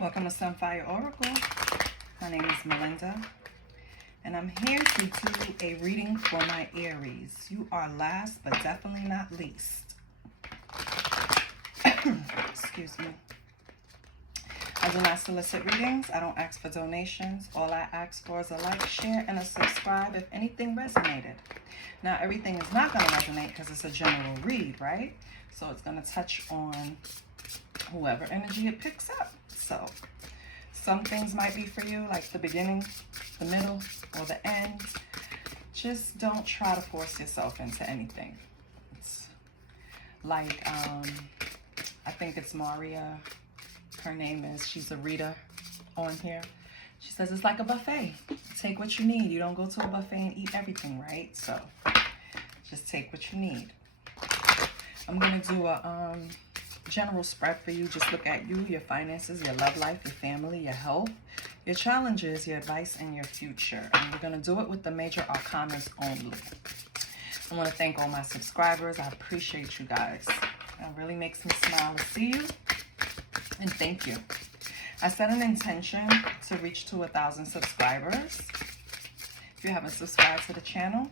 Welcome to Sunfire Oracle. My name is Melinda, and I'm here to do a reading for my Aries. You are last, but definitely not least. Excuse me. I do not solicit readings. I don't ask for donations. All I ask for is a like, share, and a subscribe if anything resonated. Now, everything is not going to resonate because it's a general read, right? So it's going to touch on whoever energy it picks up. So some things might be for you, like the beginning, the middle, or the end. Just don't try to force yourself into anything. It's like, I think it's Maria. Her name is, she's a reader on here. She says it's like a buffet. Take what you need. You don't go to a buffet and eat everything, right? So just take what you need. I'm going to do a general spread for you. Just look at you, your finances, your love life, your family, your health, your challenges, your advice, and your future. And we're going to do it with the major arcanas only. I want to thank all my subscribers. I appreciate you guys. It really makes me smile to see you. And thank you. I set an intention to reach to 1,000 subscribers. If you haven't subscribed to the channel,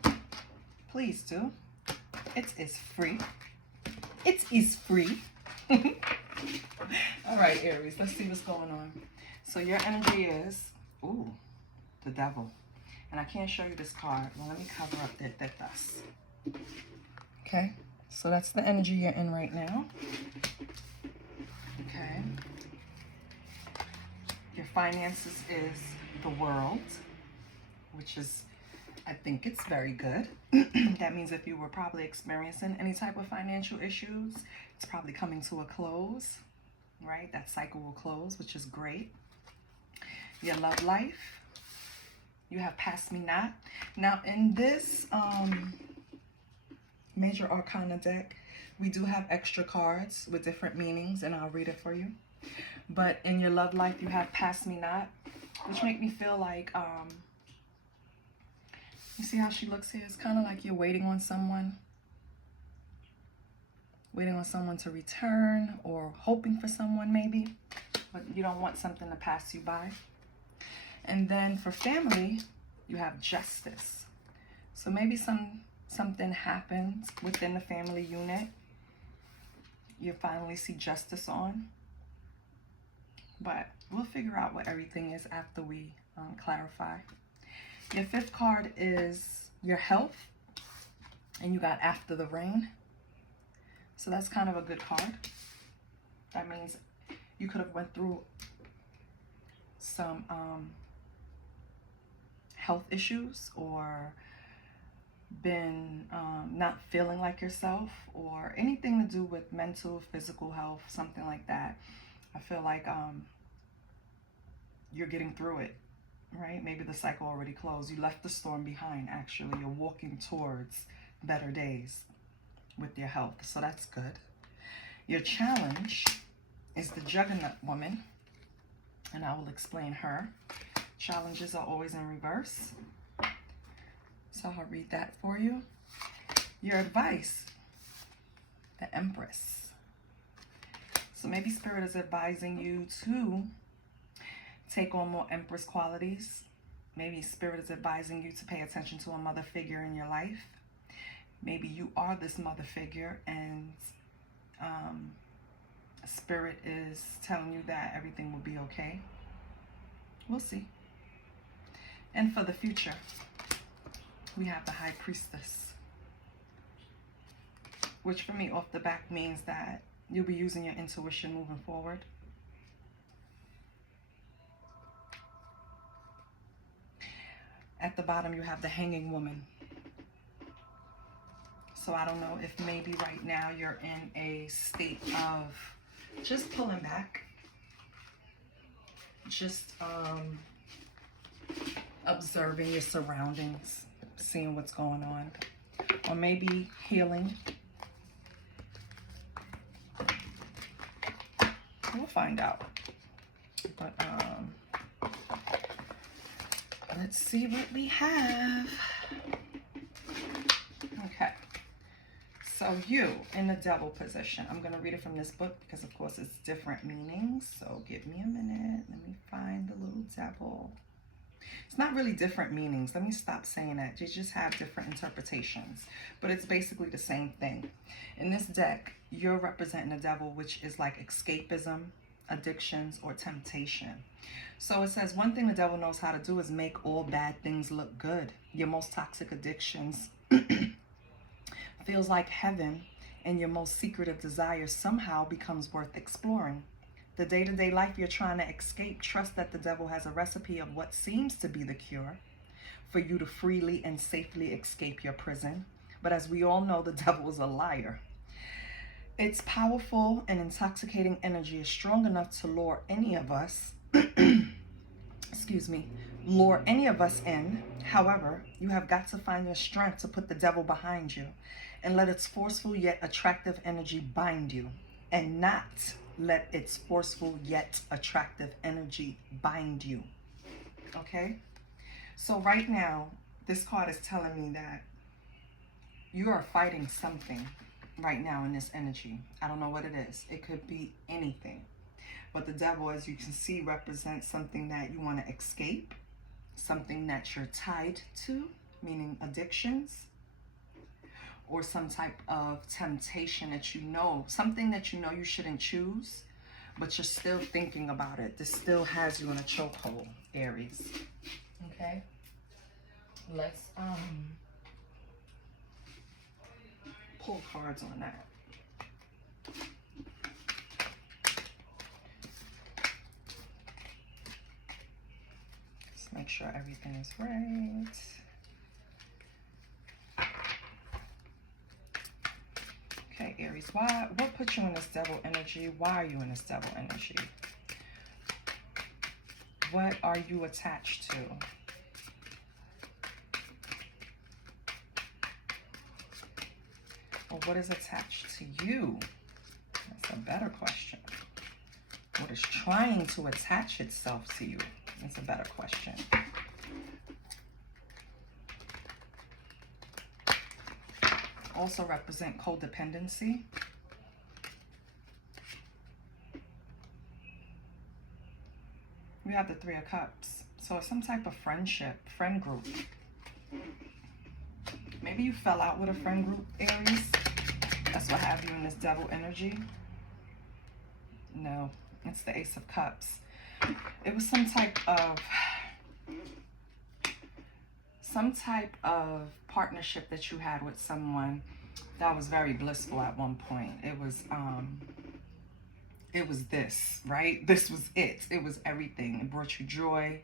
please do. It is free. It is free. All right, Aries, let's see what's going on. So your energy is, ooh, the devil. And I can't show you this card. Well, let me cover up the dust. Okay, so that's the energy you're in right now. Okay. Your finances is the world, which is, I think it's very good. That means if you were probably experiencing any type of financial issues, it's probably coming to a close, right? That cycle will close, which is great. Your love life, you have Pass Me Not. Now in this major arcana deck, we do have extra cards with different meanings, and I'll read it for you. But in your love life, you have Pass Me Not, which make me feel like, you see how she looks here? It's kind of like you're waiting on someone. Waiting on someone to return, or hoping for someone maybe. But you don't want something to pass you by. And then for family, you have Justice. So maybe something happens within the family unit. You finally see justice on. But we'll figure out what everything is after we clarify. Your fifth card is your health. And you got After the Rain. So that's kind of a good card. That means you could have went through some health issues, or been not feeling like yourself, or anything to do with mental, physical health, something like that. I feel like you're getting through it, right? Maybe the cycle already closed. You left the storm behind, actually. You're walking towards better days with your health, so that's good. Your challenge is the Juggernaut woman, and I will explain her. Challenges are always in reverse, so I'll read that for you. Your advice, the Empress. So maybe Spirit is advising you to take on more Empress qualities. Maybe Spirit is advising you to pay attention to a mother figure in your life. Maybe you are this mother figure, and Spirit is telling you that everything will be okay. We'll see. And for the future, we have the High Priestess, which for me off the back means that you'll be using your intuition moving forward. At the bottom, you have the Hanging Woman. So I don't know if maybe right now you're in a state of just pulling back, just observing your surroundings, seeing what's going on, or maybe healing. We'll find out. But let's see what we have. Okay. So So you in the devil position. I'm going to read it from this book because, of course, it's different meanings. So give me a minute. Let me find the little devil. It's not really different meanings. Let me stop saying that. You just have different interpretations. But it's basically the same thing. In this deck, you're representing the devil, which is like escapism, addictions, or temptation. So it says one thing the devil knows how to do is make all bad things look good. Your most toxic addictions feels like heaven, and your most secretive desire somehow becomes worth exploring. The day-to-day life you're trying to escape, trust that the devil has a recipe of what seems to be the cure for you to freely and safely escape your prison. But as we all know, the devil is a liar. Its powerful and intoxicating energy is strong enough to lure any of us, lure any of us in. However, you have got to find your strength to put the devil behind you and let its forceful yet attractive energy bind you, and not let its forceful yet attractive energy bind you. Okay? So right now, this card is telling me that you are fighting something right now in this energy. I don't know what it is. It could be anything. But the devil, as you can see, represents something that you want to escape, something that you're tied to, meaning addictions, or some type of temptation that you know, something that you know you shouldn't choose, but you're still thinking about it. This still has you in a chokehold, Aries. Okay? Let's pull cards on that. Let's make sure everything is right. Okay, Aries, what put you in this devil energy? Why are you in this devil energy? What are you attached to? Or what is attached to you? That's a better question. What is trying to attach itself to you? That's a better question. Also represent codependency. We have the Three of Cups. So some type of friendship, friend group. Maybe you fell out with a friend group, Aries. That's what have you in this devil energy. No, it's the Ace of Cups. It was some type of partnership that you had with someone that was very blissful at one point. It was this, right? This was it. It was everything. It brought you joy,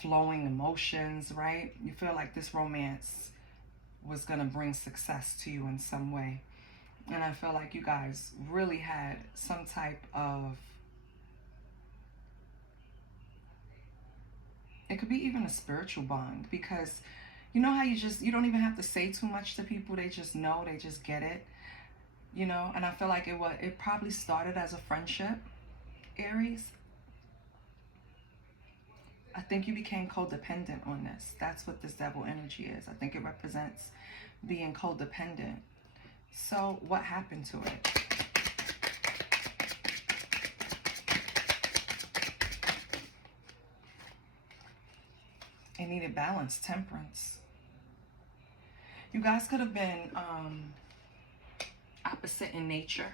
flowing emotions, right? You feel like this romance was going to bring success to you in some way. And I feel like you guys really had some type of, it could be even a spiritual bond, because you know how you don't even have to say too much to people. They just know, they just get it, you know? And I feel like it probably started as a friendship, Aries. I think you became codependent on this. That's what this devil energy is. I think it represents being codependent. So what happened to it? It needed balance, temperance. You guys could have been opposite in nature.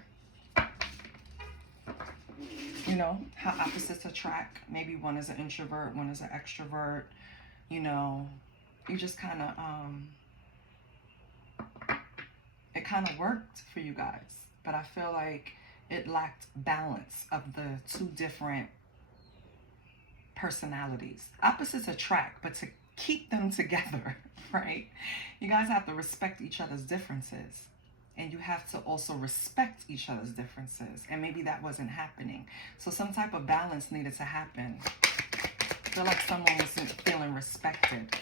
You know, how opposites attract. Maybe one is an introvert, one is an extrovert. You know, you just kind of, it kind of worked for you guys. But I feel like it lacked balance of the two different personalities. Opposites attract, but to keep them together, right? You guys have to respect each other's differences. And you have to also respect each other's differences. And maybe that wasn't happening. So some type of balance needed to happen. I feel like someone wasn't feeling respected.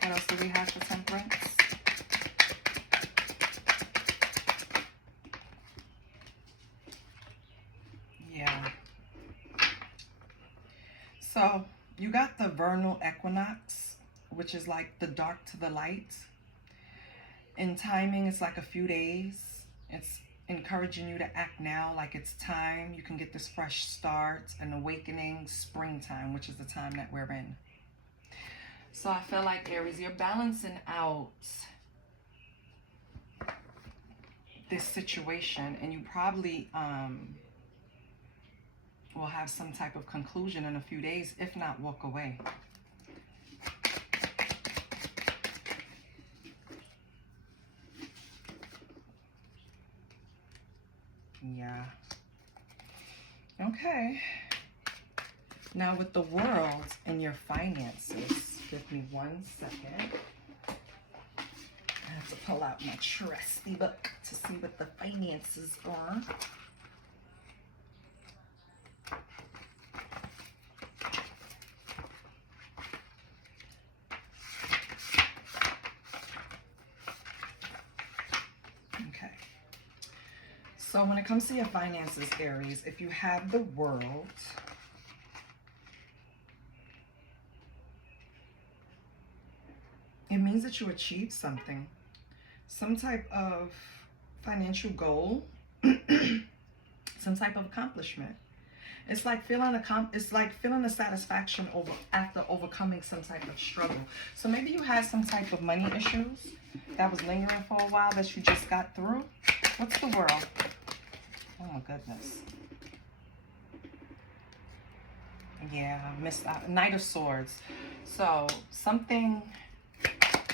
What else do we have for temperance? Yeah. So you got the vernal equinox, which is like the dark to the light. In timing, it's like a few days. It's encouraging you to act now, like it's time. You can get this fresh start, an awakening, springtime, which is the time that we're in. So I feel like, Aries, you're balancing out this situation, and you probably will have some type of conclusion in a few days, if not walk away. Yeah. Okay. Now with the world and your finances, give me 1 second. I have to pull out my trusty book to see what the finances are. Okay. So when it comes to your finances, Aries, if you have the world, it means that you achieved something, some type of financial goal, some type of accomplishment. It's like feeling the satisfaction after overcoming some type of struggle. So maybe you had some type of money issues that was lingering for a while that you just got through. What's the world? Oh my goodness. Yeah, missed out. Knight of Swords. So something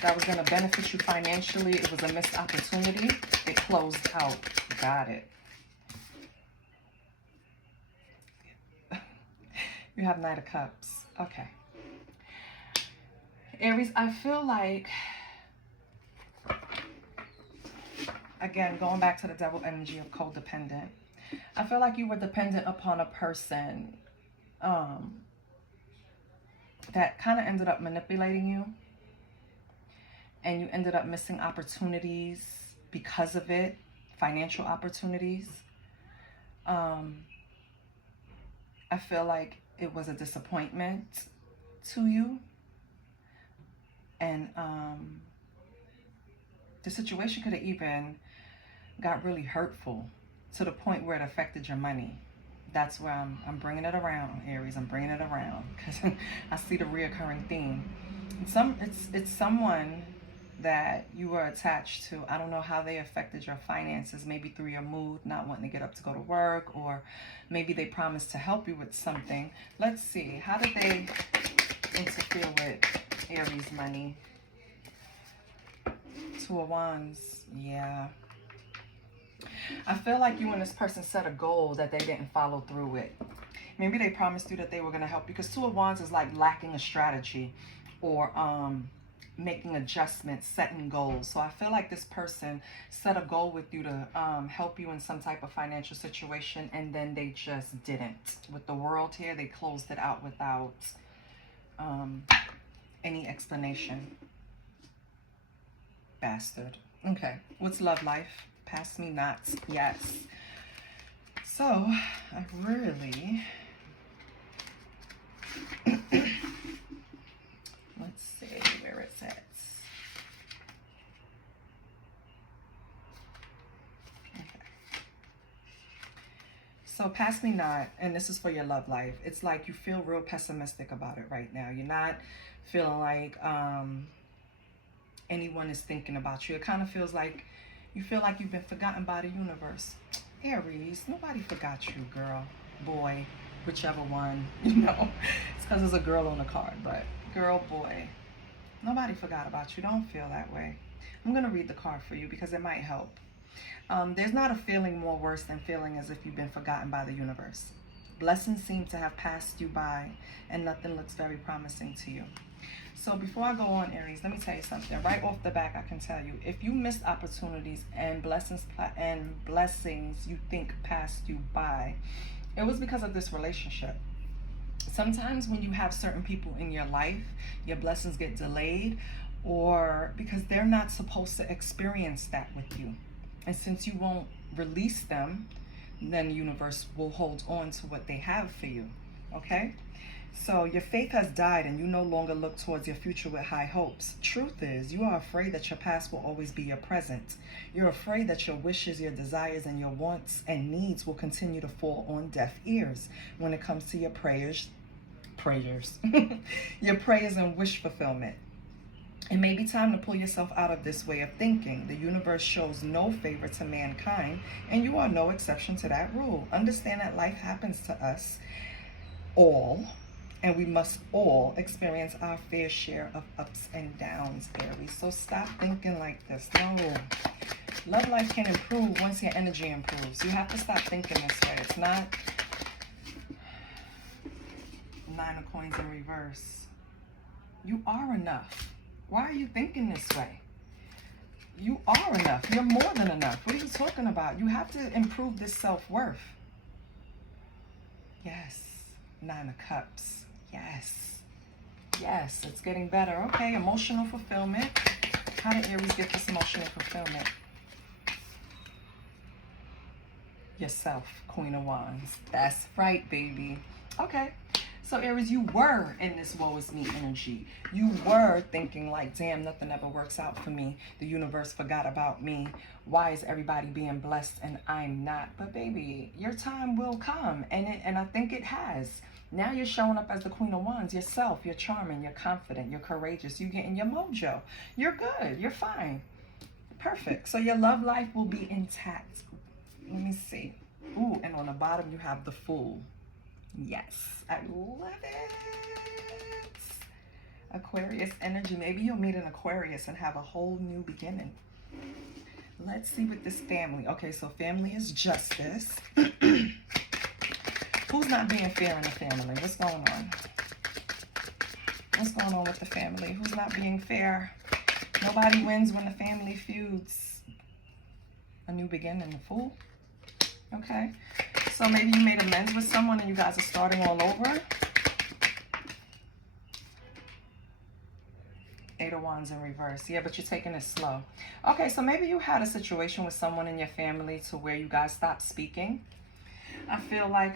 that was going to benefit you financially, it was a missed opportunity. It closed out. Got it. You have Knight of Cups. Okay. Aries, I feel like, again, going back to the devil energy of codependent, I feel like you were dependent upon a person that kind of ended up manipulating you, and you ended up missing opportunities because of it, financial opportunities. I feel like it was a disappointment to you, and the situation could have even got really hurtful to the point where it affected your money. That's where I'm bringing it around, Aries. I'm bringing it around because I see the reoccurring theme. It's someone that you were attached to. I don't know how they affected your finances, maybe through your mood, not wanting to get up to go to work, or maybe they promised to help you with something. Let's see, how did they interfere with Aries money? Two of Wands. Yeah. I feel like you and this person set a goal that they didn't follow through with. Maybe they promised you that they were going to help you, because Two of Wands is like lacking a strategy, or making adjustments, setting goals. So I feel like this person set a goal with you to help you in some type of financial situation, and then they just didn't. With the World here, they closed it out without any explanation. Bastard. Okay, what's love life? Pass me not. Yes. So I really let's see where it's at. Okay. So pass me not, and this is for your love life. It's like you feel real pessimistic about it right now. You're not feeling like anyone is thinking about you. It kind of feels like you feel like you've been forgotten by the universe. Aries, nobody forgot you, girl, boy, whichever one, you know. It's because there's a girl on the card, but girl, boy, nobody forgot about you. Don't feel that way. I'm going to read the card for you because it might help. There's not a feeling more worse than feeling as if you've been forgotten by the universe. Blessings seem to have passed you by, and nothing looks very promising to you. So before I go on, Aries, let me tell you something. Right off the back, I can tell you, if you missed opportunities and blessings you think passed you by, it was because of this relationship. Sometimes when you have certain people in your life, your blessings get delayed, or because they're not supposed to experience that with you. And since you won't release them, then the universe will hold on to what they have for you. Okay? So your faith has died and you no longer look towards your future with high hopes. Truth is, you are afraid that your past will always be your present. You're afraid that your wishes, your desires, and your wants and needs will continue to fall on deaf ears when it comes to your prayers, your prayers and wish fulfillment. It may be time to pull yourself out of this way of thinking. The universe shows no favor to mankind, and you are no exception to that rule. Understand that life happens to us all, and we must all experience our fair share of ups and downs, Aries. So stop thinking like this. No. Love life can improve once your energy improves. You have to stop thinking this way. It's not Nine of Coins in reverse. You are enough. Why are you thinking this way? You are enough. You're more than enough. What are you talking about? You have to improve this self-worth. Yes. Nine of Cups. Yes. Yes, it's getting better. Okay, emotional fulfillment. How did Aries get this emotional fulfillment? Yourself, Queen of Wands. That's right, baby. Okay. So Aries, you were in this woe is me energy. You were thinking like, damn, nothing ever works out for me. The universe forgot about me. Why is everybody being blessed and I'm not? But baby, your time will come, and I think it has. Now you're showing up as the Queen of Wands yourself. You're charming, you're confident, you're courageous, you're getting your mojo. You're good, you're fine. Perfect. So your love life will be intact. Let me see. Ooh, and on the bottom you have the Fool. Yes, I love it. Aquarius energy. Maybe you'll meet an Aquarius and have a whole new beginning. Let's see with this family. Okay, so family is justice. Who's not being fair in the family? What's going on? What's going on with the family? Who's not being fair? Nobody wins when the family feuds. A new beginning, the Fool. Okay. So maybe you made amends with someone and you guys are starting all over. Eight of Wands in reverse. Yeah, but you're taking it slow. Okay, so maybe you had a situation with someone in your family to where you guys stopped speaking. I feel like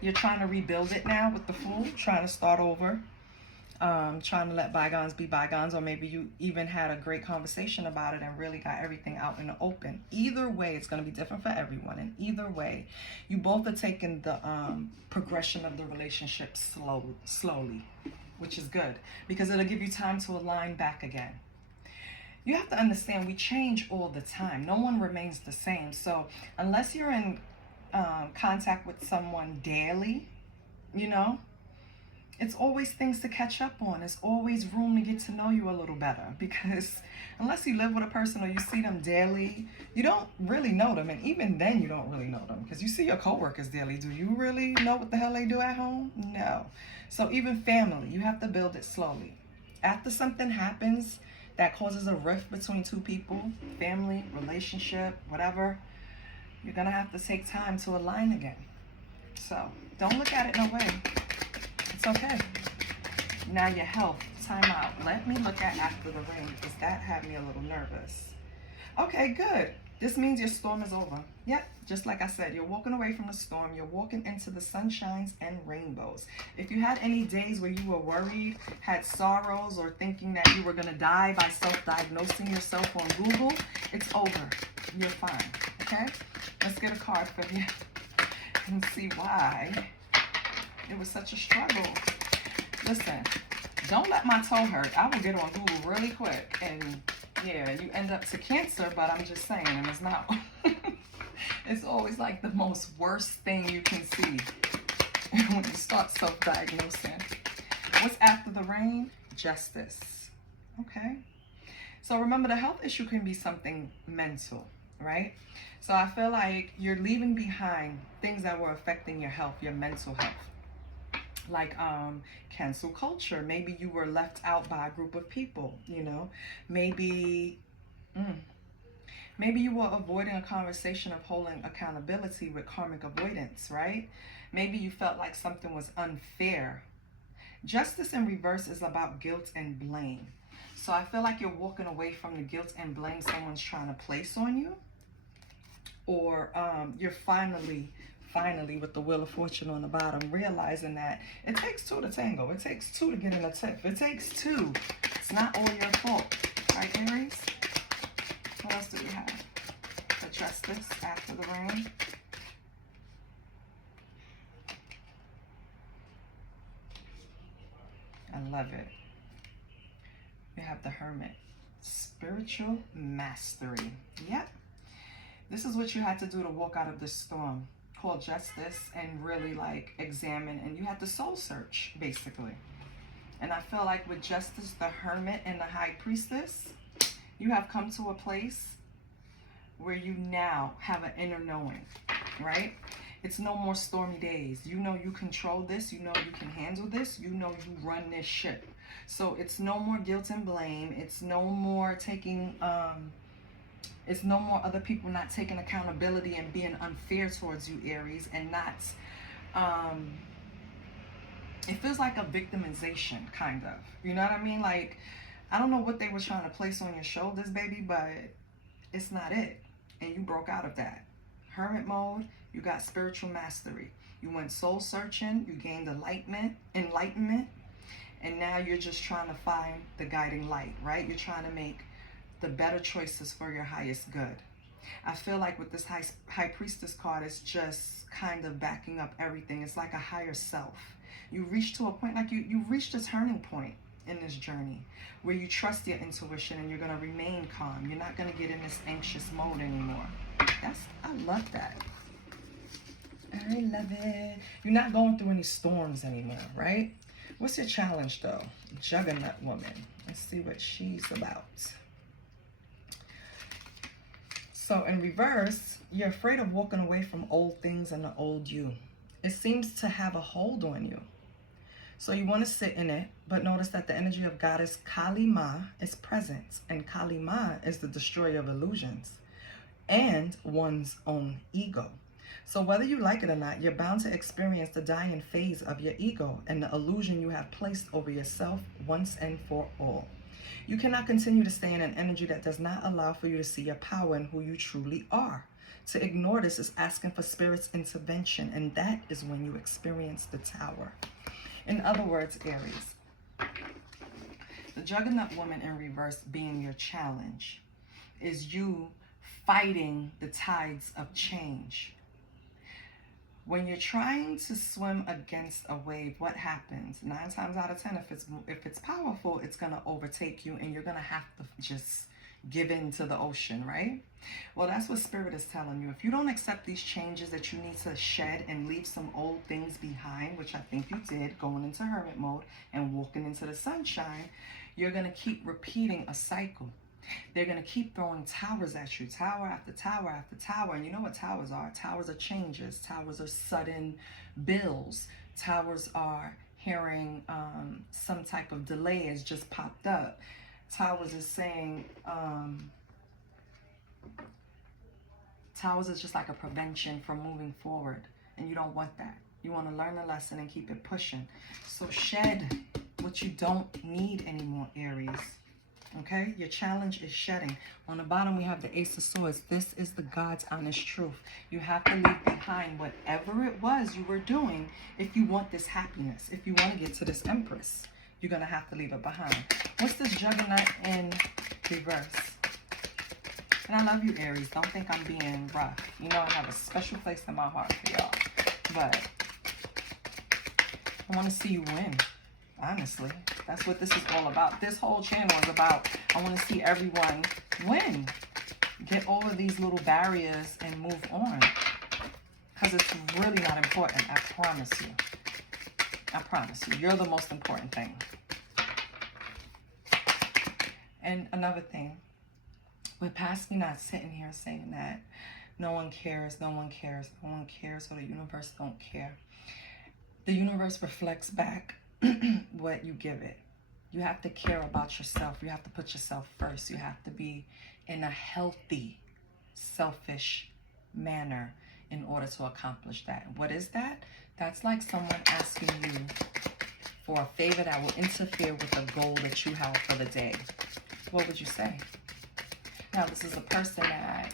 you're trying to rebuild it now with the Fool, trying to start over. Trying to let bygones be bygones, or maybe you even had a great conversation about it and really got everything out in the open. Either way, it's going to be different for everyone, and either way, you both are taking the progression of the relationship slowly, which is good, because it'll give you time to align back again. You have to understand, we change all the time. No one remains the same. So unless you're in contact with someone daily, you know, it's always things to catch up on. It's always room to get to know you a little better, because unless you live with a person or you see them daily, you don't really know them. And even then you don't really know them, because you see your coworkers daily. Do you really know what the hell they do at home? No. So even family, you have to build it slowly. After something happens that causes a rift between two people, family, relationship, whatever, you're gonna have to take time to align again. So don't look at it no way. It's okay. Now your health, time out. Let me look at after the rain, because that had me a little nervous. Okay, good. This means your storm is over. Yep, just like I said, you're walking away from the storm. You're walking into the sunshines and rainbows. If you had any days where you were worried, had sorrows, or thinking that you were going to die by self-diagnosing yourself on Google, it's over. You're fine, okay? Let's get a card for you and see why it was such a struggle. Listen, don't let my toe hurt. I will get on Google really quick, and yeah, you end up to Cancer, but I'm just saying, and it's not. It's always like the most worst thing you can see when you start self-diagnosing. What's after the rain? Justice. Okay. So remember, the health issue can be something mental, right? So I feel like you're leaving behind things that were affecting your health, your mental health. Like cancel culture. Maybe you were left out by a group of people, you know. Maybe you were avoiding a conversation of holding accountability with karmic avoidance, right? Maybe you felt like something was unfair. Justice in reverse is about guilt and blame. So I feel like you're walking away from the guilt and blame someone's trying to place on you, or you're finally finally, with the Wheel of Fortune on the bottom, realizing that it takes two to tango. It takes two to get in a tip. It takes two. It's not all your fault. Right, Aries? What else do we have? Address this after the rain. I love it. We have the Hermit. Spiritual mastery. Yep. This is what you had to do to walk out of this storm. Call justice and really like examine. And you had to soul search, basically. And I feel like with Justice, the Hermit, and the High Priestess, you have come to a place where you now have an inner knowing, right? It's no more stormy days. You know you control this. You know you can handle this. You know you run this ship. So it's no more guilt and blame. It's no more taking, it's no more other people not taking accountability and being unfair towards you, Aries, and not, it feels like a victimization, kind of. You know what I mean? Like, I don't know what they were trying to place on your shoulders, baby, but it's not it. And you broke out of that. Hermit mode, you got spiritual mastery. You went soul searching, you gained enlightenment, and now you're just trying to find the guiding light, right? You're trying to make the better choices for your highest good. I feel like with this high Priestess card, it's just kind of backing up everything. It's like a higher self. You reach to a point, like you reached a turning point in this journey where you trust your intuition and you're going to remain calm. You're not going to get in this anxious mode anymore. I love that. I love it. You're not going through any storms anymore, right? What's your challenge, though? Juggernaut woman. Let's see what she's about. So in reverse, you're afraid of walking away from old things and the old you. It seems to have a hold on you. So you want to sit in it, but notice that the energy of goddess Kali Ma is present. And Kali Ma is the destroyer of illusions and one's own ego. So whether you like it or not, you're bound to experience the dying phase of your ego and the illusion you have placed over yourself once and for all. You cannot continue to stay in an energy that does not allow for you to see your power and who you truly are. To ignore this is asking for Spirit's intervention, and that is when you experience the Tower. In other words, Aries, the Juggernaut woman in reverse being your challenge is you fighting the tides of change. When you're trying to swim against a wave, what happens? 9 times out of 10, if it's powerful, it's going to overtake you and you're going to have to just give in to the ocean, right? Well, that's what Spirit is telling you. If you don't accept these changes that you need to shed and leave some old things behind, which I think you did, going into hermit mode and walking into the sunshine, you're going to keep repeating a cycle. They're going to keep throwing towers at you, tower after tower after tower. And you know what towers are? Towers are changes. Towers are sudden bills. Towers are hearing some type of delay has just popped up. Towers is saying, towers is just like a prevention from moving forward. And you don't want that. You want to learn the lesson and keep it pushing. So shed what you don't need anymore, Aries. Okay, your challenge is shedding. On the bottom, we have the Ace of Swords. This is the God's honest truth. You have to leave behind whatever it was you were doing if you want this happiness. If you want to get to this Empress, you're going to have to leave it behind. What's this Juggernaut in reverse? And I love you, Aries. Don't think I'm being rough. You know I have a special place in my heart for y'all. But I want to see you win. Honestly, that's what this is all about. This whole channel is about, I want to see everyone win. Get over these little barriers and move on. Because it's really not important, I promise you. I promise you. You're the most important thing. And another thing, we're past me not sitting here saying that no one cares, no one cares, no one cares, or the universe don't care. The universe reflects back what you give it. You have to care about yourself. You have to put yourself first. You have to be in a healthy, selfish manner in order to accomplish that. What is that? That's like someone asking you for a favor that will interfere with the goal that you have for the day. What would you say? Now, this is a person that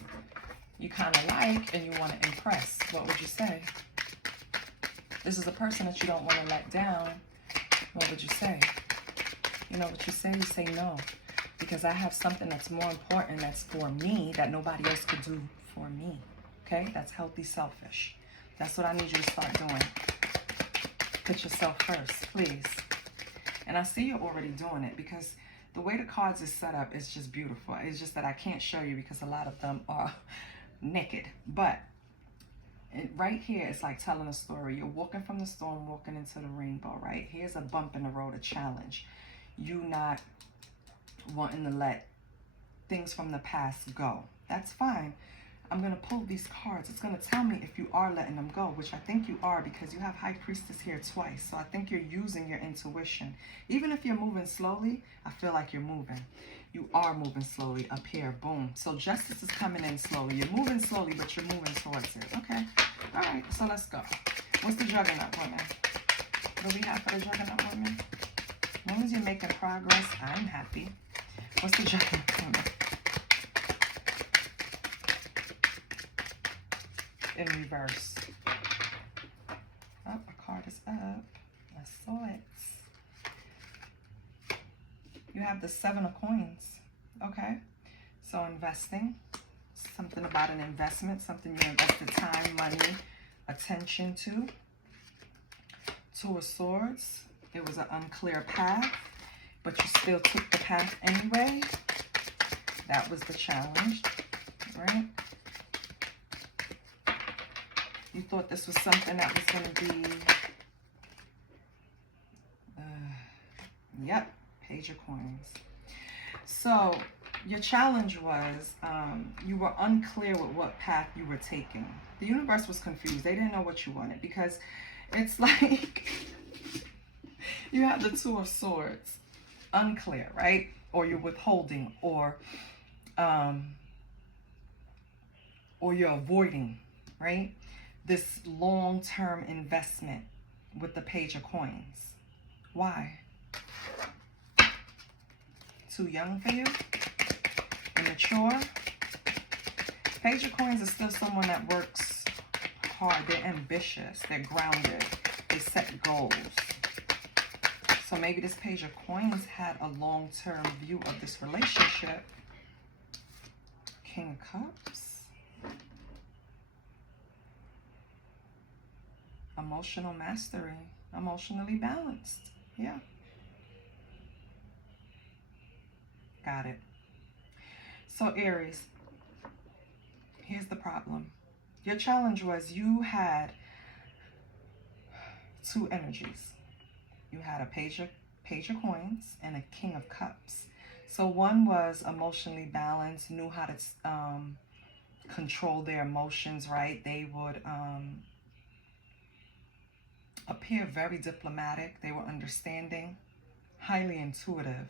you kind of like and you want to impress. What would you say? This is a person that you don't want to let down. What would you say? You know what you say? You say no. Because I have something that's more important that's for me that nobody else could do for me. Okay? That's healthy selfish. That's what I need you to start doing. Put yourself first, please. And I see you're already doing it because the way the cards is set up is just beautiful. It's just that I can't show you because a lot of them are naked. But right here, it's like telling a story. You're walking from the storm, walking into the rainbow, right? Here's a bump in the road, a challenge. You not wanting to let things from the past go. That's fine. I'm going to pull these cards. It's going to tell me if you are letting them go, which I think you are because you have High Priestess here twice. So I think you're using your intuition. Even if you're moving slowly, I feel like you're moving. You are moving slowly up here. Boom. So justice is coming in slowly. You're moving slowly, but you're moving towards it. Okay. All right. So let's go. What's the Juggernaut woman? What do we have for the Juggernaut woman? As long as you're making progress, I'm happy. What's the Juggernaut woman? In reverse. Oh, a card is up. I saw it. You have the 7 of Coins. Okay. So investing. Something about an investment. Something you invested time, money, attention to. 2 of Swords. It was an unclear path, but you still took the path anyway. That was the challenge, right? You thought this was something that was going to be, yep, Page of Coins. So your challenge was you were unclear with what path you were taking. The universe was confused. They didn't know what you wanted because it's like you have the 2 of Swords, unclear, right? Or you're withholding, or you're avoiding, right? This long-term investment with the Page of Coins. Why? Too young for you? Immature? Page of Coins is still someone that works hard. They're ambitious. They're grounded. They set goals. So maybe this Page of Coins had a long-term view of this relationship. King of Cups. Emotional mastery. Emotionally balanced. Yeah. Got it. So Aries, here's the problem. Your challenge was you had 2 energies. You had a Page of Coins and a King of Cups. So one was emotionally balanced, knew how to control their emotions, right? They would appear very diplomatic. They were understanding, highly intuitive.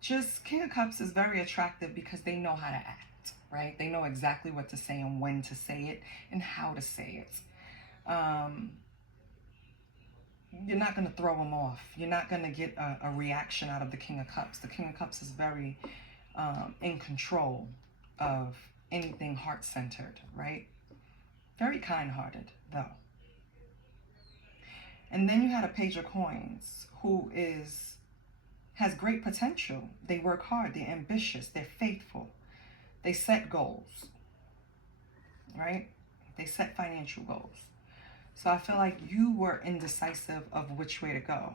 Just King of Cups is very attractive because they know how to act, right? They know exactly what to say and when to say it and how to say it. You're not going to throw them off. You're not going to get a reaction out of the King of Cups. The King of Cups is very in control of anything heart-centered, right? Very kind-hearted, though. And then you had a Page of Coins who has great potential. They work hard. They're ambitious. They're faithful. They set goals, right? They set financial goals. So I feel like you were indecisive of which way to go.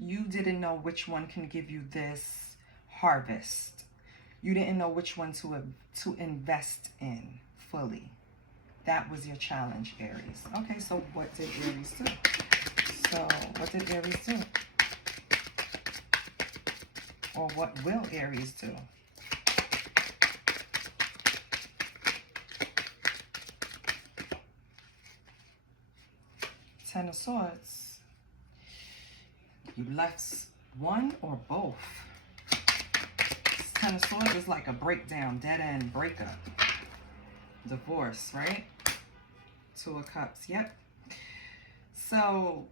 You didn't know which one can give you this harvest. You didn't know which one to invest in fully. That was your challenge, Aries. Okay, so what did Aries do? Or what will Aries do? Ten of Swords. You left one or both. Ten of Swords is like a breakdown, dead end, breakup, divorce, right? 2 of Cups, yep. So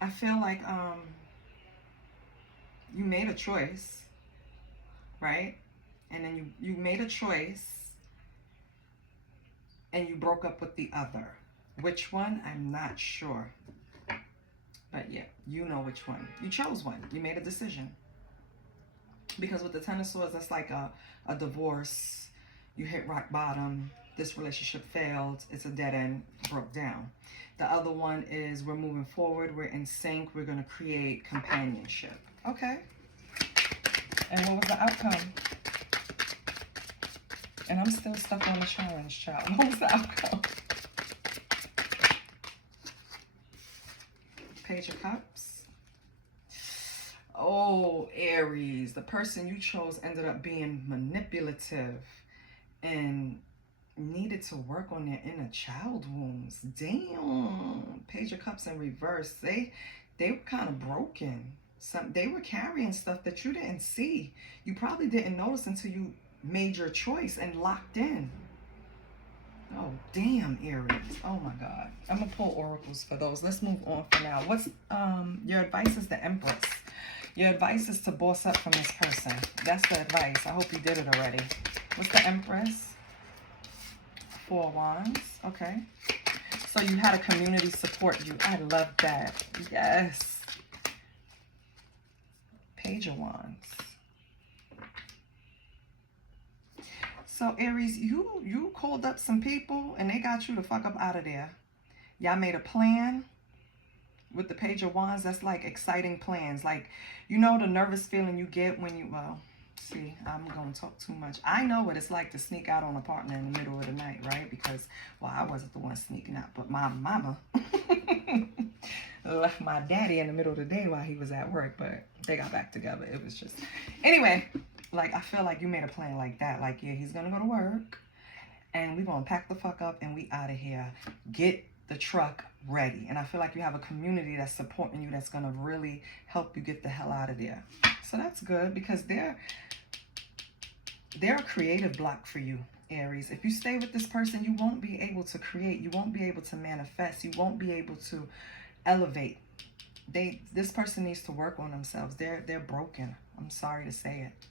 I feel like you made a choice. right? And then you made a choice and you broke up with the other. Which one? I'm not sure. But yeah, you know which one. You chose one. You made a decision. Because with the Ten of Swords, that's like a divorce. You hit rock bottom. This relationship failed. It's a dead end. Broke down. The other one is we're moving forward. We're in sync. We're going to create companionship. Okay. And what was the outcome? And I'm still stuck on the challenge, child. What was the outcome? Page of Cups. Oh, Aries, the person you chose ended up being manipulative and needed to work on their inner child wounds. Damn. Page of Cups in reverse. They were kind of broken. They were carrying stuff that you didn't see. You probably didn't notice until you made your choice and locked in. Oh, damn, Aries. Oh, my God. I'm going to pull oracles for those. Let's move on for now. What's your advice is the Empress. Your advice is to boss up from this person. That's the advice. I hope you did it already. What's the Empress? 4 Wands. Okay. So you had a community support you. I love that. Yes. Page of Wands. So Aries, you called up some people and they got you to fuck up out of there. Y'all made a plan. With the Page of Wands, that's like exciting plans. Like, you know the nervous feeling you get when you, well, see, I'm going to talk too much. I know what it's like to sneak out on a partner in the middle of the night, right? Because, well, I wasn't the one sneaking out, but my mama left my daddy in the middle of the day while he was at work, but they got back together. It was just, anyway, like, I feel like you made a plan like that. Like, yeah, he's going to go to work and we're going to pack the fuck up and we out of here. Get the truck ready. And I feel like you have a community that's supporting you, that's going to really help you get the hell out of there. So that's good, because they're a creative block for you, Aries. If you stay with this person, you won't be able to create. You won't be able to manifest. You won't be able to elevate. This person needs to work on themselves. They're broken. I'm sorry to say it.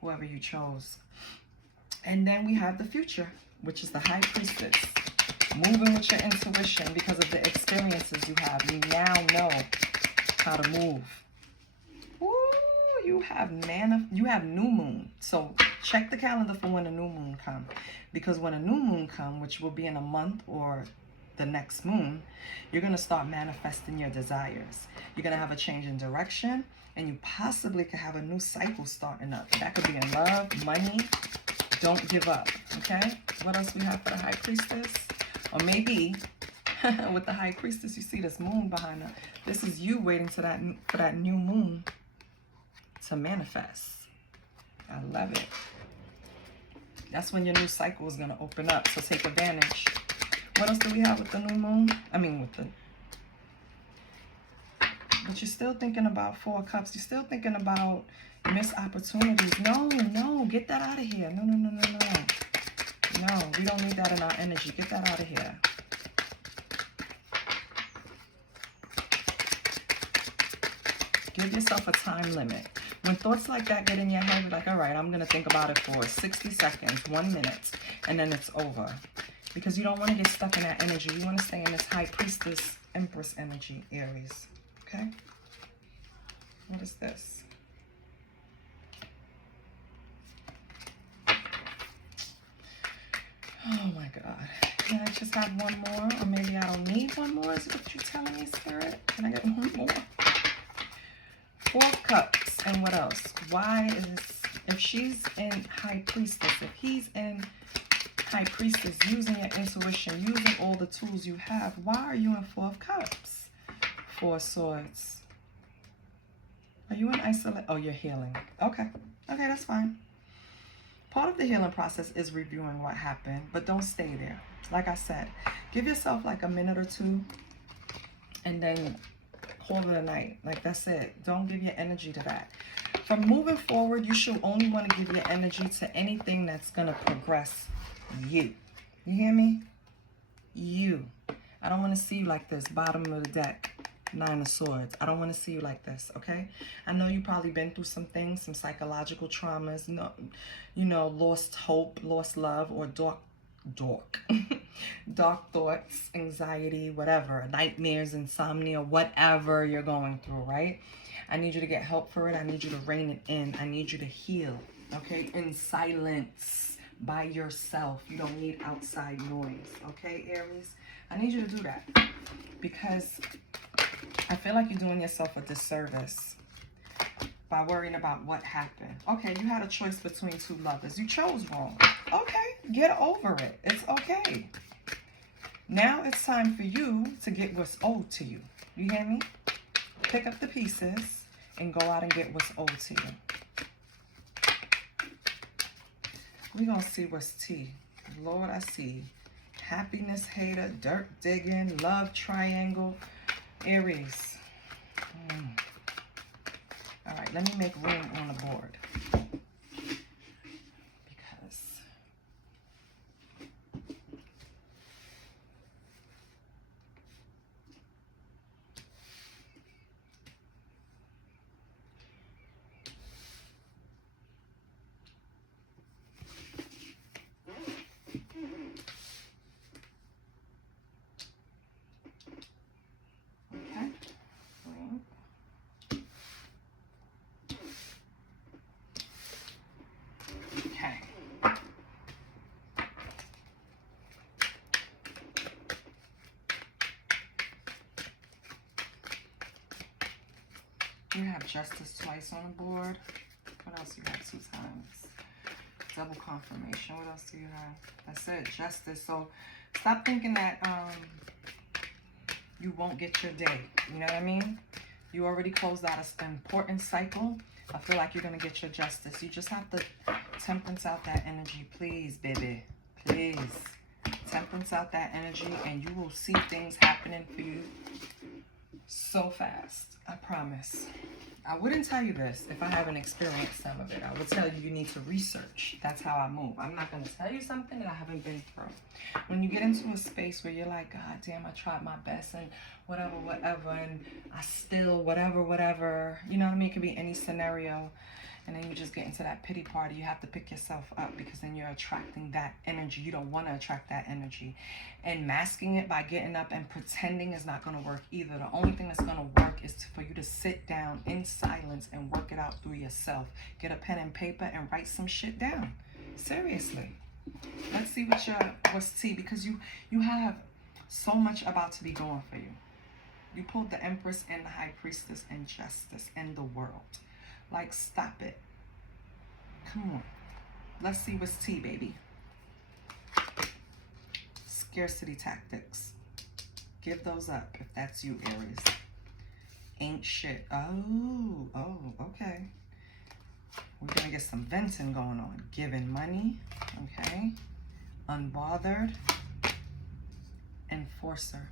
Whoever you chose. And then we have the future, which is the High Priestess. Moving with your intuition because of the experiences you have. You now know how to move. Ooh, you have new moon. So check the calendar for when a new moon comes. Because when a new moon comes, which will be in a month or the next moon, you're going to start manifesting your desires. You're going to have a change in direction. And you possibly could have a new cycle starting up. That could be in love, money. Don't give up. Okay? What else we have for the High Priestess? Or maybe with the High Priestess, you see this moon behind her. This is you waiting for that new moon to manifest. I love it. That's when your new cycle is going to open up. So take advantage. What else do we have with the new moon? I mean, with the... But you're still thinking about 4 Cups. You're still thinking about missed opportunities. No. Get that out of here. No. No, we don't need that in our energy. Get that out of here. Give yourself a time limit. When thoughts like that get in your head, you're like, all right, I'm going to think about it for 60 seconds, 1 minute, and then it's over. Because you don't want to get stuck in that energy. You want to stay in this High Priestess, Empress energy, Aries. Okay? What is this? Oh my God. Can I just have one more? Or maybe I don't need one more? Is what you're telling me, Spirit? Can I get one more? 4 Cups. And what else? Why is, if she's in High Priestess, if he's in High Priestess, using your intuition, using all the tools you have, why are you in 4 of Cups? 4 Swords. Are you in isolation? Oh, you're healing. Okay. Okay, that's fine. Part of the healing process is reviewing what happened, but don't stay there. Like I said, give yourself like a minute or 2 and then call it a night. Like, that's it. Don't give your energy to that. From moving forward, you should only want to give your energy to anything that's going to progress you. You hear me? You. I don't want to see you like this, bottom of the deck. Nine of Swords. I don't want to see you like this, okay? I know you probably been through some things, some psychological traumas, no, you know, lost hope, lost love, or dark thoughts, anxiety, whatever, nightmares, insomnia, whatever you're going through, right? I need you to get help for it. I need you to rein it in. I need you to heal, okay? In silence, by yourself. You don't need outside noise, okay, Aries? I need you to do that because I feel like you're doing yourself a disservice by worrying about what happened. Okay, you had a choice between two lovers. You chose wrong. Okay, get over it. It's okay. Now it's time for you to get what's owed to you. You hear me? Pick up the pieces and go out and get what's owed to you. We're going to see what's tea. Lord, I see happiness hater, dirt digging, love triangle, Aries. All right, let me make room on the board. Because you have justice twice on the board. What else you have? 2 times. Double confirmation. What else do you have? That's it. Justice. So stop thinking that you won't get your day. You know what I mean? You already closed out an important cycle. I feel like you're going to get your justice. You just have to temperance out that energy. Please, baby. Please. Temperance out that energy and you will see things happening for you so fast. I promise. I wouldn't tell you this if I haven't experienced some of it. I would tell you you need to research. That's how I move. I'm not going to tell you something that I haven't been through. When you get into a space where you're like, God damn, I tried my best and whatever, and I still whatever. You know what I mean? It could be any scenario. And then you just get into that pity party. You have to pick yourself up because then you're attracting that energy. You don't want to attract that energy. And masking it by getting up and pretending is not going to work either. The only thing that's going to work is for you to sit down in silence and work it out through yourself. Get a pen and paper and write some shit down. Seriously. Let's see what's tea, because you have so much about to be going for you. You pulled the Empress and the High Priestess and Justice and the World. Like, stop it. Come on. Let's see what's tea, baby. Scarcity tactics. Give those up if that's you, Aries. Ain't shit. Oh, okay. We're going to get some venting going on. Giving money. Okay. Unbothered. Enforcer.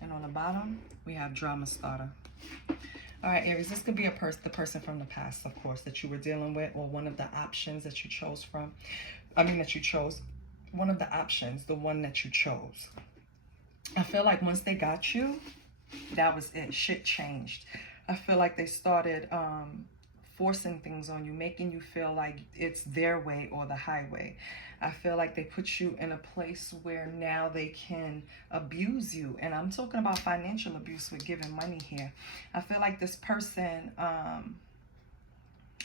And on the bottom, we have drama starter. All right, Aries, this could be the person from the past, of course, that you were dealing with, or one of the options that you chose from. That you chose. One of the options, the one that you chose. I feel like once they got you, that was it. Shit changed. I feel like they started forcing things on you, making you feel like it's their way or the highway. I feel like they put you in a place where now they can abuse you. And I'm talking about financial abuse with giving money here. I feel like this person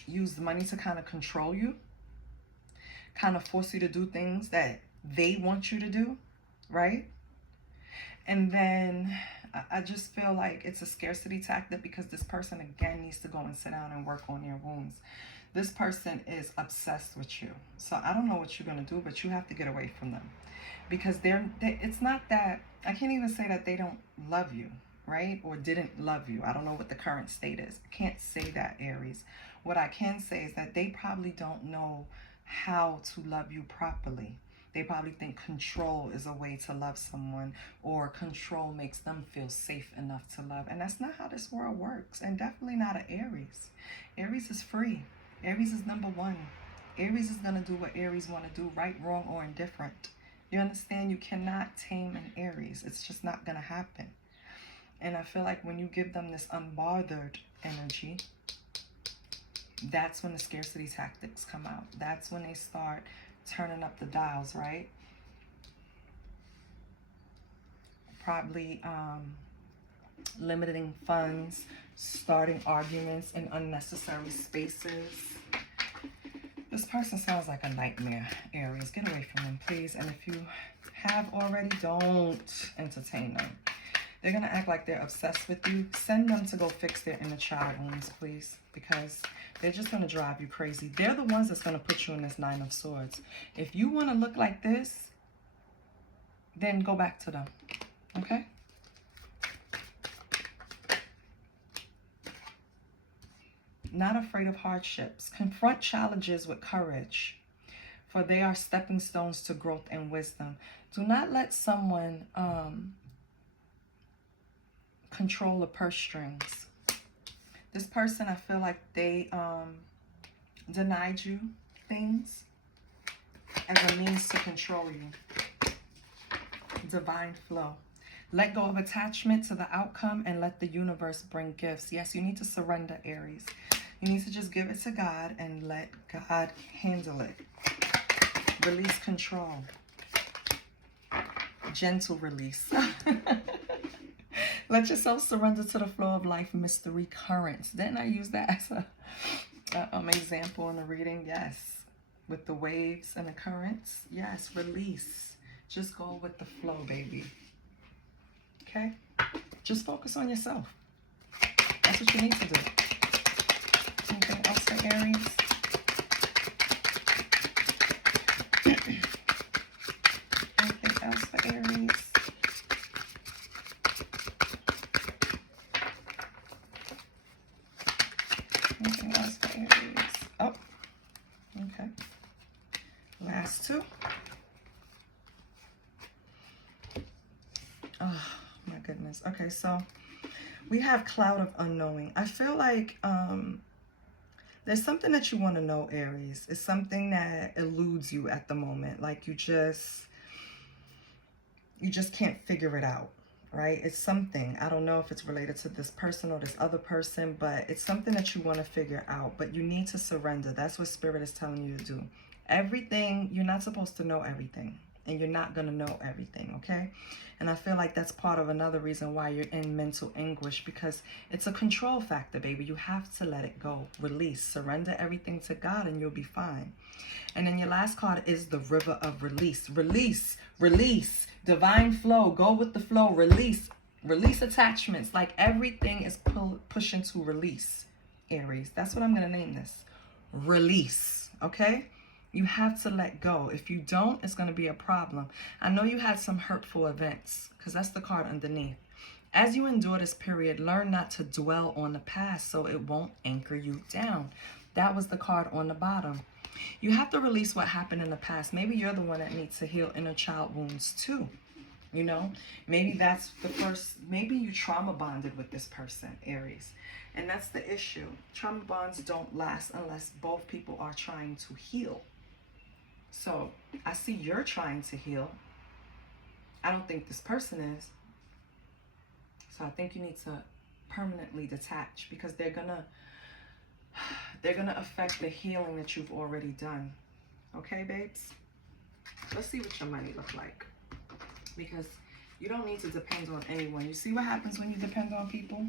used money to kind of control you, kind of force you to do things that they want you to do, right? And then I just feel like it's a scarcity tactic because this person, again, needs to go and sit down and work on their wounds. This person is obsessed with you. So I don't know what you're going to do, but you have to get away from them. Because it's not that, I can't even say that they don't love you, right? Or didn't love you. I don't know what the current state is. I can't say that, Aries. What I can say is that they probably don't know how to love you properly. They probably think control is a way to love someone, or control makes them feel safe enough to love. And that's not how this world works. And definitely not an Aries. Aries is free. Aries is number one. Aries is going to do what Aries want to do, right, wrong, or indifferent. You understand? You cannot tame an Aries. It's just not going to happen. And I feel like when you give them this unbothered energy, that's when the scarcity tactics come out. That's when they start turning up the dials, right? Probably limiting funds, starting arguments in unnecessary spaces. This person sounds like a nightmare, Aries. Get away from them, please. And if you have already, don't entertain them. They're going to act like they're obsessed with you. Send them to go fix their inner child wounds, please, because they're just going to drive you crazy. They're the ones that's going to put you in this 9 of Swords. If you want to look like this, then go back to them, okay? Not afraid of hardships. Confront challenges with courage, for they are stepping stones to growth and wisdom. Do not let someone control the purse strings. This person, I feel like they denied you things as a means to control you. Divine flow. Let go of attachment to the outcome and let the universe bring gifts. Yes, you need to surrender, Aries. You need to just give it to God and let God handle it. Release control. Gentle release. Let yourself surrender to the flow of life mystery currents. Didn't I use that as a example in the reading? Yes. With the waves and the currents. Yes, release. Just go with the flow, baby. Okay? Just focus on yourself. That's what you need to do. Anything else for Aries? Anything else for Aries? Anything else for Aries? Oh, okay. Last two. Oh, my goodness. Okay, so we have cloud of unknowing. I feel like there's something that you want to know, Aries. It's something that eludes you at the moment. Like you just can't figure it out, right? It's something. I don't know if it's related to this person or this other person, but it's something that you want to figure out, but you need to surrender. That's what Spirit is telling you to do. Everything, you're not supposed to know everything, and you're not going to know everything, okay? And I feel like that's part of another reason why you're in mental anguish, because it's a control factor, baby. You have to let it go. Release. Surrender everything to God and you'll be fine. And then your last card is the River of Release. Release. Release. Divine flow. Go with the flow. Release. Release attachments. Like everything is pushing to release, Aries. That's what I'm going to name this. Release. Okay? You have to let go. If you don't, it's going to be a problem. I know you had some hurtful events, because that's the card underneath. As you endure this period, learn not to dwell on the past so it won't anchor you down. That was the card on the bottom. You have to release what happened in the past. Maybe you're the one that needs to heal inner child wounds too. You know, maybe that's the first, maybe you trauma bonded with this person, Aries. And that's the issue. Trauma bonds don't last unless both people are trying to heal. So I see you're trying to heal. I don't think this person is. So I think you need to permanently detach, because they're gonna affect the healing that you've already done. Okay, babes? Let's see what your money look like, because you don't need to depend on anyone. You see what happens when you depend on people?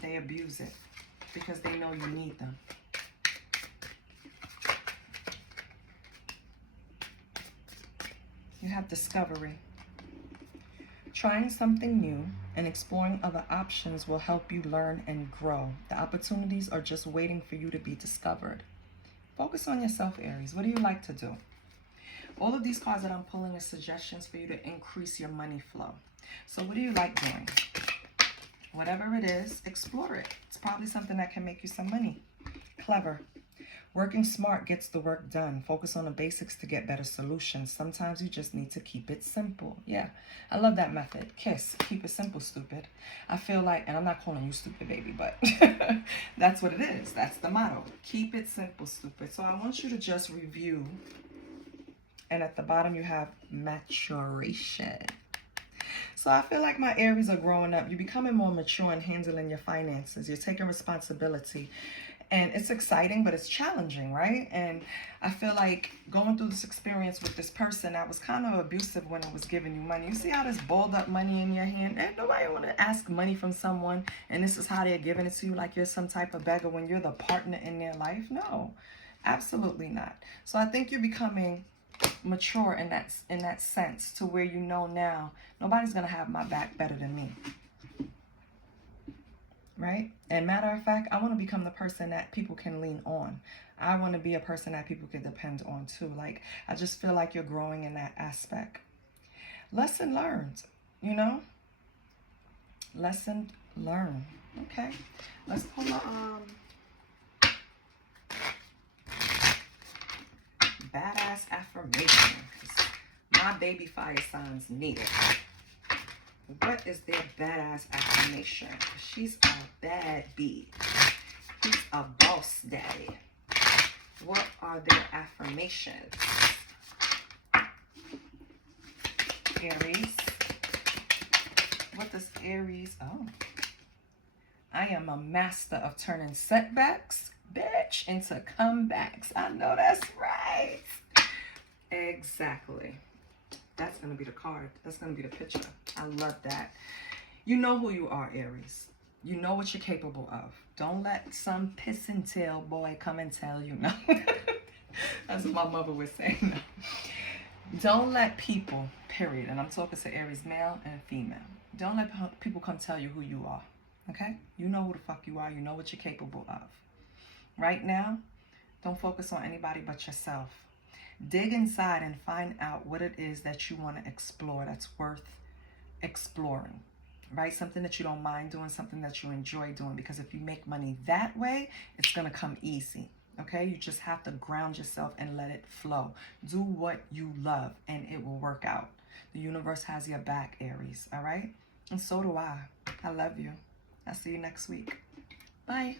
They abuse it because they know you need them. You have discovery. Trying something new and exploring other options will help you learn and grow. The opportunities are just waiting for you to be discovered. Focus on yourself, Aries. What do you like to do? All of these cards that I'm pulling are suggestions for you to increase your money flow. So what do you like doing? Whatever it is, explore it. It's probably something that can make you some money. Clever. Working smart gets the work done. Focus on the basics to get better solutions. Sometimes you just need to keep it simple. Yeah, I love that method. KISS. Keep it simple, stupid. I feel like, and I'm not calling you stupid, baby, but that's what it is. That's the motto. Keep it simple, stupid. So I want you to just review And at the bottom, you have maturation. So I feel like my Aries are growing up. You're becoming more mature in handling your finances. You're taking responsibility. And it's exciting, but it's challenging, right? And I feel like going through this experience with this person that was kind of abusive when it was giving you money. You see how this balled up money in your hand? And nobody want to ask money from someone, and this is how they're giving it to you like you're some type of beggar when you're the partner in their life. No, absolutely not. So I think you're becoming mature in that sense, to where you know now nobody's gonna have my back better than me. Right? And matter of fact, I want to become the person that people can lean on. I want to be a person that people can depend on too. Like, I just feel like you're growing in that aspect. Lesson learned, you know? Lesson learned. Okay. Let's pull my badass affirmation. My baby fire signs need it. What is their badass affirmation? She's a bad bee. He's a boss daddy. What are their affirmations? Aries. What does Aries? Oh. I am a master of turning setbacks, bitch, into comebacks. I know that's right. Exactly. That's going to be the card. That's going to be the picture. I love that. You know who you are, Aries. You know what you're capable of. Don't let some piss and tail boy come and tell you no. That's what my mother would say. No. Don't let people, period, and I'm talking to Aries male and female. Don't let people come tell you who you are. Okay? You know who the fuck you are. You know what you're capable of. Right now, don't focus on anybody but yourself. Dig inside and find out what it is that you want to explore that's worth exploring, right? Something that you don't mind doing, something that you enjoy doing, because if you make money that way, it's going to come easy, okay? You just have to ground yourself and let it flow. Do what you love and it will work out. The universe has your back, Aries, all right? And so do I. I love you. I'll see you next week. Bye.